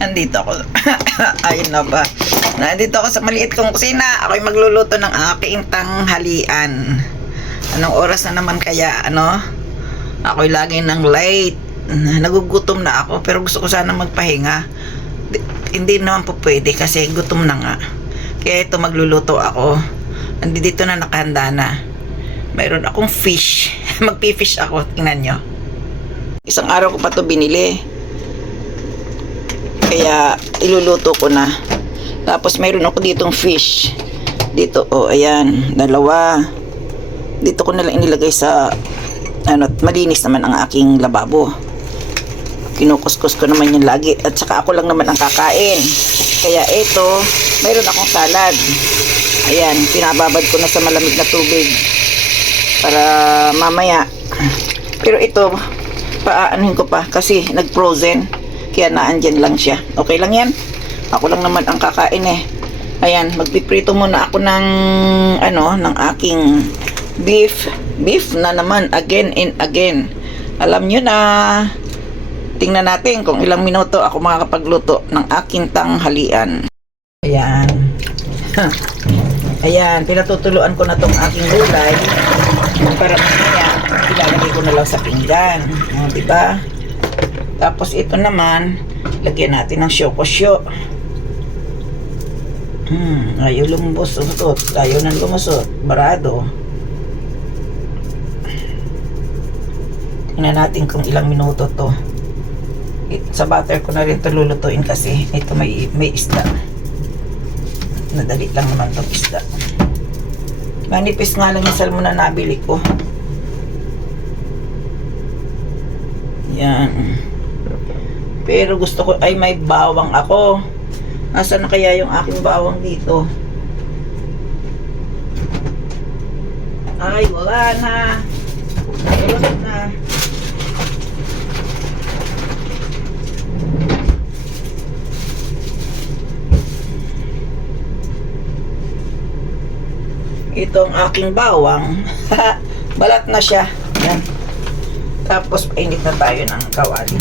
Andito ako. Ayun na ba? Nandito ako sa maliit kong kusina. Ako'y magluluto ng aking tanghalian. Anong oras na naman kaya, ano? Ako'y lagi ng late. Nagugutom na ako, pero gusto ko sana magpahinga. Hindi naman po pwede kasi gutom na nga. Kaya ito, magluluto ako. Andito na, nakahanda na. Mayroon akong fish. Magpi-fish ako, tingnan nyo. Isang araw ko pa to binili. Kaya iluluto ko na. Tapos mayroon ako ditong fish. Dito, oh, ayan, dalawa. Dito ko na lang inilagay sa malinis naman ang aking lababo. Kinukuskus ko naman yan lagi. At saka ako lang naman ang kakain. Kaya ito, mayroon akong salad. Ayan, pinababad ko na sa malamig na tubig para mamaya. Pero ito, paaanuhin ko pa kasi nag-frozen. Kaya naandyan lang siya. Okay lang yan. Ako lang naman ang kakain eh. Ayan, magpiprito muna ako ng ng aking beef. Beef na naman, again and again. Alam nyo na. Tingnan natin kung ilang minuto ako makakapagluto ng aking tanghalian. Ayan. Ayan, pinatutuluan ko na tong aking gulay para mamaya ilalagay ko na lang sa pinggan. O, diba? Tapos ito naman, lagyan natin ng syokosyo. Ayaw lumusot. Ayaw nang lumusot. Barado. Tingnan natin kung ilang minuto to. Sa butter ko na rin ito lulutuin kasi ito may isda. Nadali lang naman itong isda. Manipis nga lang yung salmon na nabili ko. Yan. Pero gusto ko ay may bawang ako. Nasaan na kaya yung aking bawang dito? Ay, wala na. Wala na. Ito ang aking bawang. Balat na siya. Yan. Tapos painit na tayo ng kawali.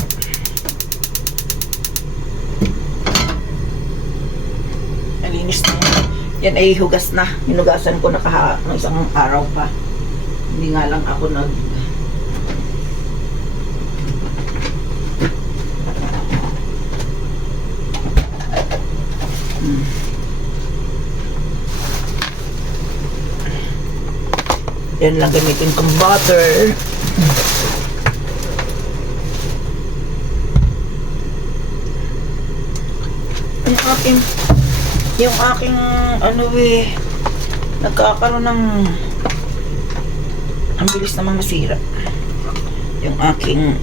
Nalinis na yan. Yan ay hugas na. Hinugasan ko na ng isang araw pa. Hindi nga lang ako yan lang gamitin kong butter. Yung aking nagkakaroon ng ang bilis naman masira. Yung aking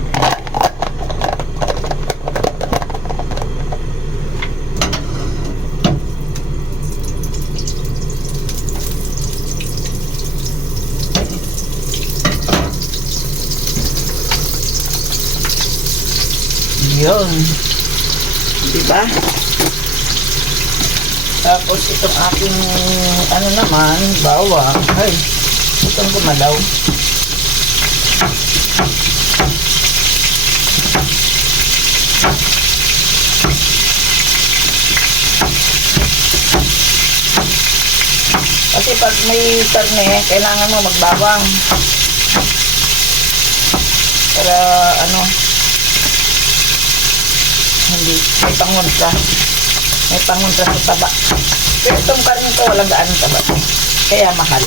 yun, diba? Tapos itong aking naman, bawang. Ay, itong gumalaw. Kasi pag may karne, kailangan mo magbawang para hindi may pangontra sa taba. Pero itong karne ito walang gaanong taba, kaya mahal.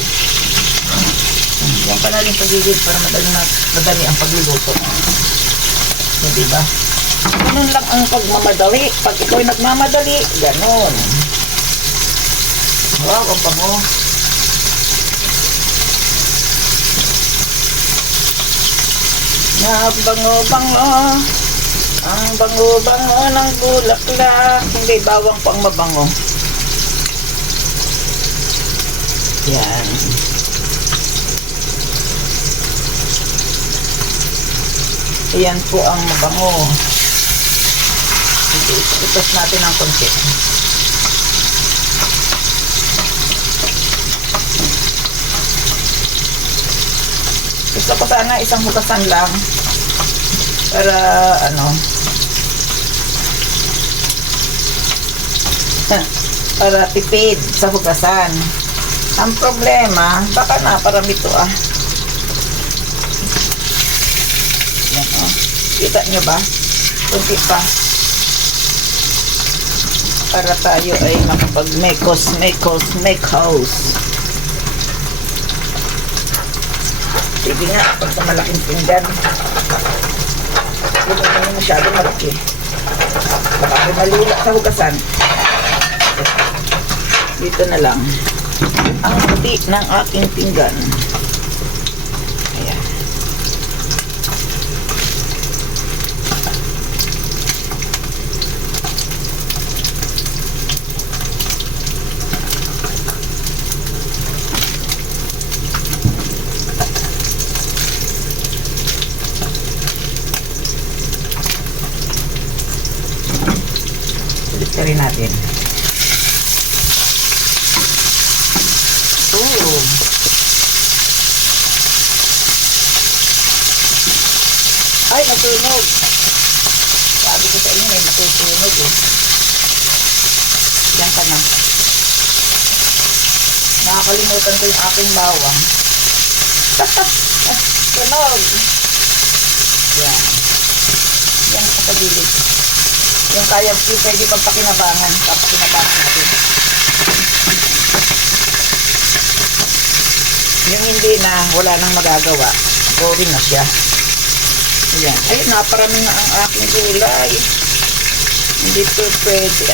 Yan pa na rin pagigid para madali ang pagluluto. So, diba? Ganun lang ang pagmamadali. Pag ikaw nagmamadali, ganun. Wow, ang pango. Bango-bango. Ang bango-bango ng bulaklak. Hindi, bawang pang mabango. Yan. Ayan po ang mabango. Itos natin ng konti. Gusto ko sana isang hugasan lang para para tipid sa hugasan. Ang problema, baka naparami ito Yan, kita nyo ba? Kunti pa. Para tayo ay makapag-mekos. Sige nga, pag sa malaking pinggan. Hindi naman masyado malaki. Baka malula sa hugasan. Dito na lang. Ang puti ng aking pinggan. Ayan. Ulit ka rin natin. Ay, natunog. Sabi ko sa inyo, may natutunog Yan ka na. Nakakalimutan ko yung aking bawang. Tunog. Yan. Yan sa pagilid. Yung kaya, yung pwede pang pakinabangan. Papakinabangan natin. Yung hindi na, wala nang magagawa. Going na siya. Ayan. Ay, naparami nga ang aking gulay. Hindi to pwede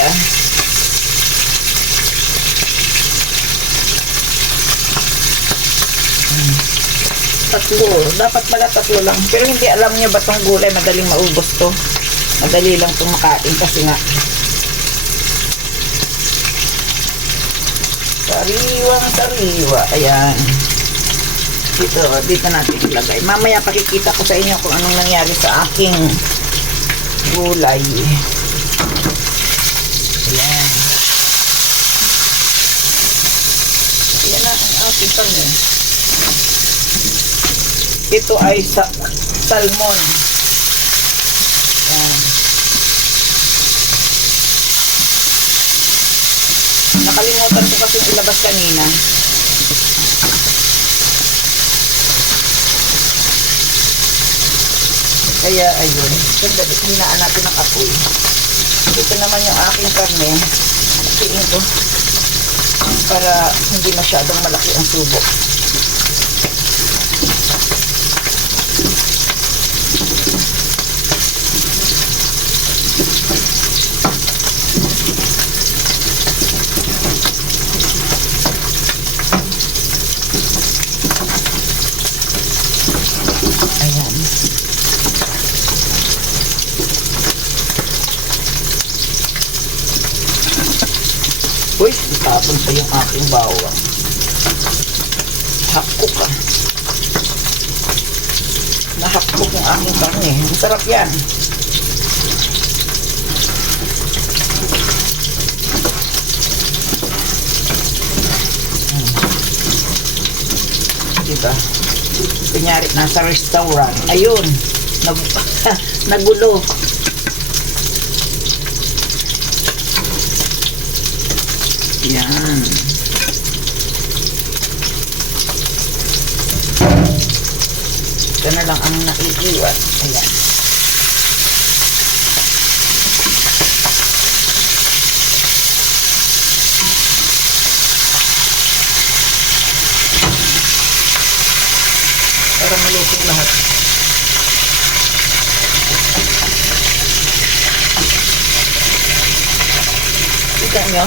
Tatlo. Dapat pala tatlo lang. Pero hindi alam niyo ba tong gulay, madaling maubos to. Madali lang itong makain kasi nga. Sariwa. Ayan. Dito natin ilagay. Mamaya pakikita ko sa inyo kung anong nangyari sa aking gulay. Ayan. Ayan na ang aking panin. Ito ay salmon. Ayan. Nakalimutan ko kasi ilabas kanina. Kaya ayun, sandali, hinaan natin ang apoy. Ito naman yung aking karne. Tiin ko para hindi masyadong malaki ang tubo. Uy, itapon pa yung aking bawang. Hakko ka. Nahakok yung aking karne. Masarap yan. Diba? Kunyari, nasa restaurant. Ayun. Nagulo. Yan. Ito na lang ang naiiwan. Ayan. Para malusog lahat. Kita nyo?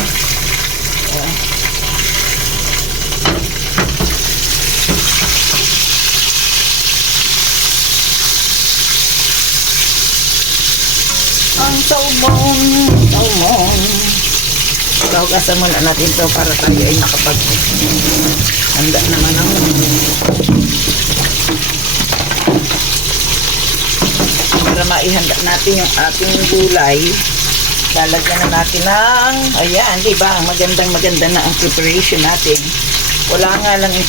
Ang salmon. Hugasan muna natin ito para tayo ay nakapag-handa naman ang para maihanda natin yung ating gulay. Lalagyan na natin ng ayan, diba? Maganda na ang preparation natin. Wala nga lang yung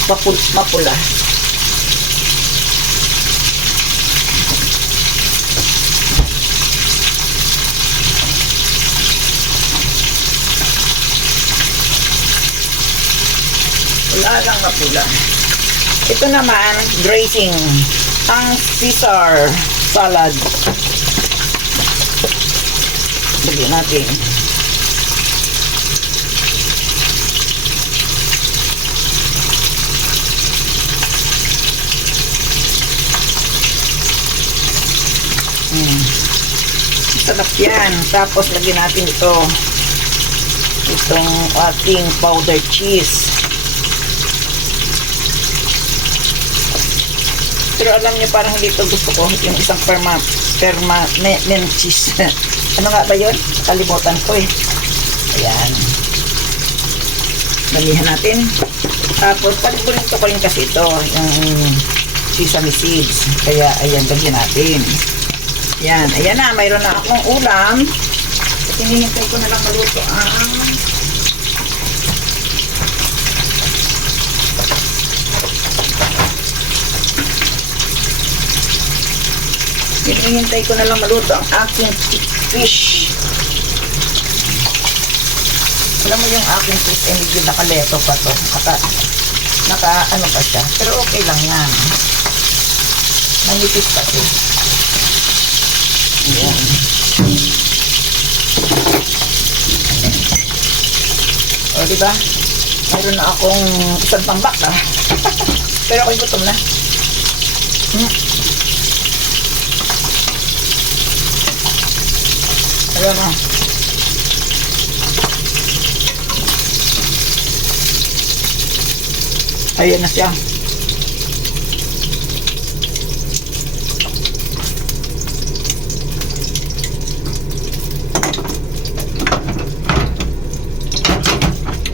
mapula. lang mapula. Ito naman, dressing. Ang Caesar salad. Lagyan natin. Sarap yan. Tapos lagyan natin ito. Itong ating powder cheese. Pero alam niyo, parang hindi ito gusto ko. Yung isang permanent cheese. Ano nga ba yun? Kalimutan ko eh. Ayan. Damihan natin. Tapos, paborito ko rin kasi ito. Yung sesame seeds. Kaya, ayan, lagyan natin. Ayan. Ayan na. Mayroon na akong ulam. At hinihintay ko na lang maluto ang hinihintay ko na lang maluto ang aking fish. Alam mo yung aking fish ay medyo nakaleto pa to. Naka ano pa siya. Pero okay lang yan. Manipis pa to. Ayan. O diba? Mayroon na akong isang pangbak na. Pero ako'y gutom na. Ayan na. Ayan na siya.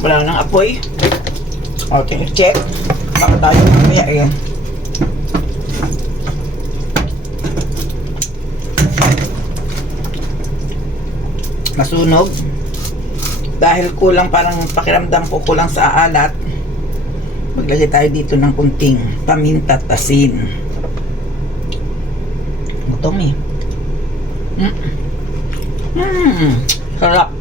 Wala nang apoy. Okay, check. Baka tayo mamaya ayan. Masunog dahil kulang, parang pakiramdam ko kulang sa alat. Maglagay tayo dito ng kunting paminta at asin. Gutom eh. Sarap.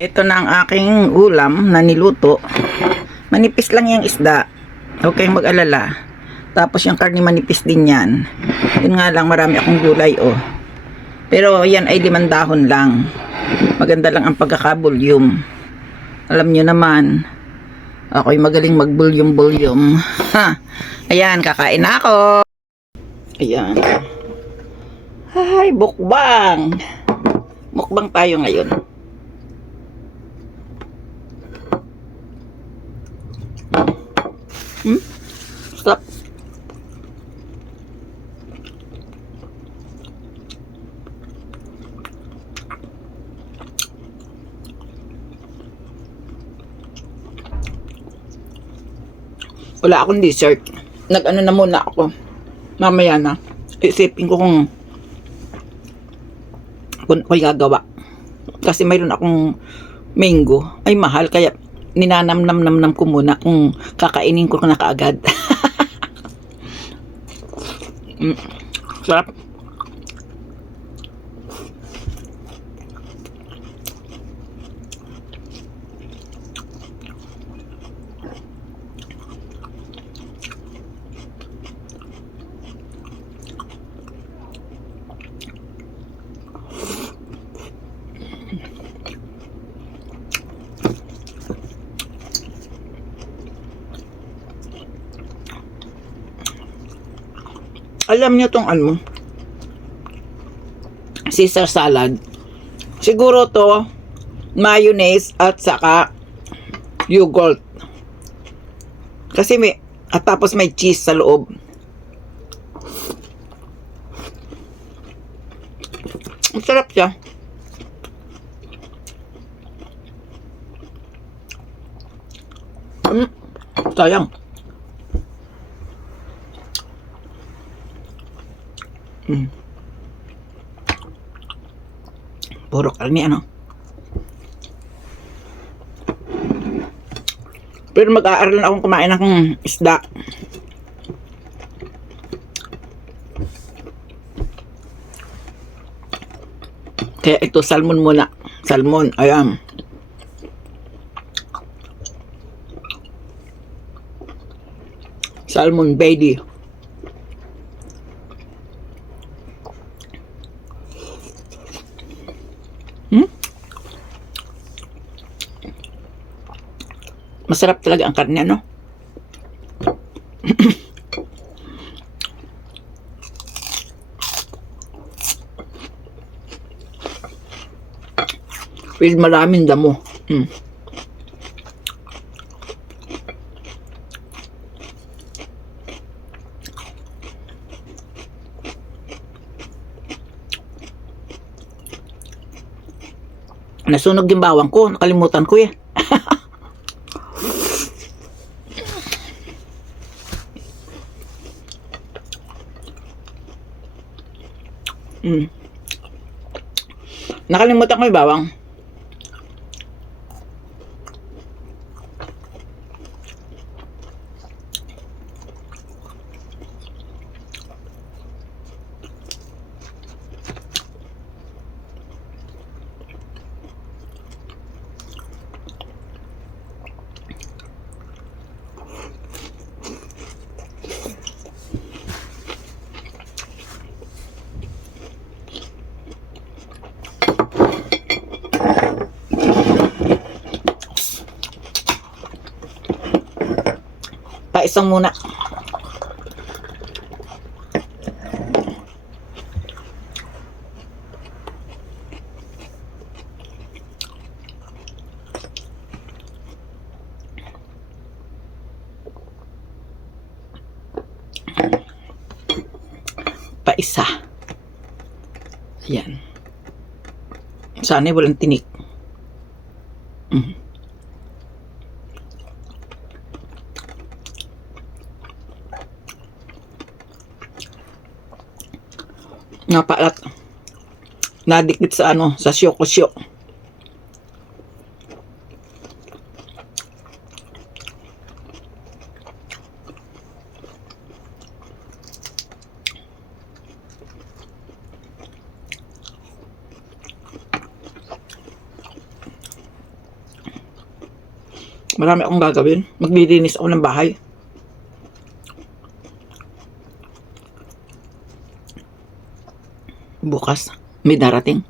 Ito na ang aking ulam na niluto. Manipis lang yung isda, huwag kayong mag-alala. Tapos yung karne manipis din yan. Yun nga lang, marami akong gulay oh. Pero yan ay 5 dahon lang. Maganda lang ang pagkakabulyum. Alam nyo naman, ako'y magaling magbulyum-bulyum. Ha! Ayan, kakain na ako. Ayan. Ay, mukbang. Mukbang tayo ngayon. Stop. Wala akong dessert. Nag-ano na muna ako. Mamaya na. Isipin ko kung gagawa. Kasi mayroon akong mango. Ay, mahal. Kaya ninanam-nam-nam ko muna kung kakainin ko na kaagad. Sarap. Alam niyo tong ano, Caesar salad. Siguro to mayonnaise at saka yogurt. Kasi may, at tapos may cheese sa loob. Ang sarap siya. Sayang. Puro karne ano. Pero mag-aaral na akong kumain ng isda. Kaya ito salmon muna. Salmon, ayan. Salmon belly. Masarap talaga ang karne, no? With maraming damo. Nasunog yung bawang ko. Nakalimutan ko eh. Nakalimutan ko yung bawang. Paisang muna. Paisa. Ayan. Sana'y walang tinik. Napalat. Nadikit sa sa siyok-siyok. Marami akong gagawin. Maglilinis ako ng bahay. Bukas, may darating.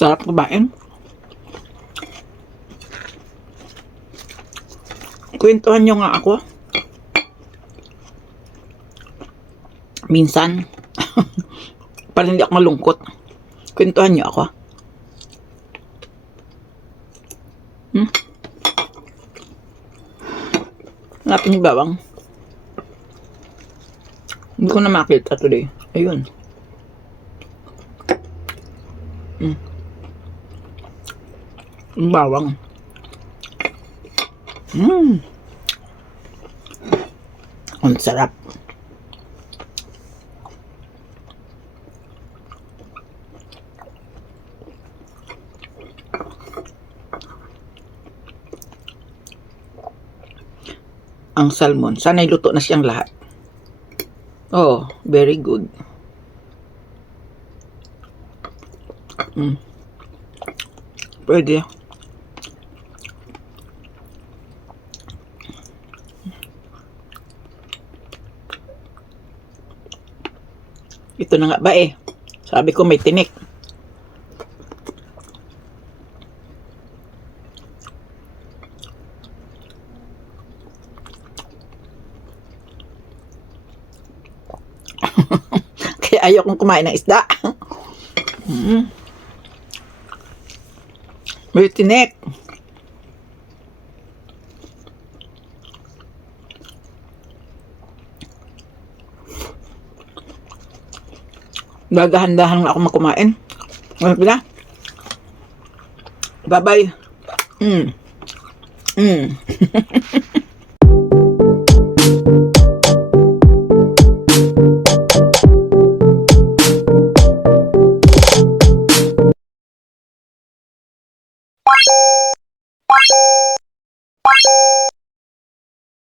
Sarap kumain. Kwentuhan nyo nga ako. Minsan. Para hindi ako malungkot. Kwentuhan nyo ako. Hanapin yung bawang. Hindi ko na makita today. Ayun. Yung bawang. Ang sarap. Ang salmon. Sana'y luto na siyang lahat. Oh, very good. Pwede. Ito na nga ba eh. Sabi ko may tinik. Kaya ayaw kong kumain ng isda. May tinik. Dadahan-dahan ako makumain. Ano pala? Bye-bye.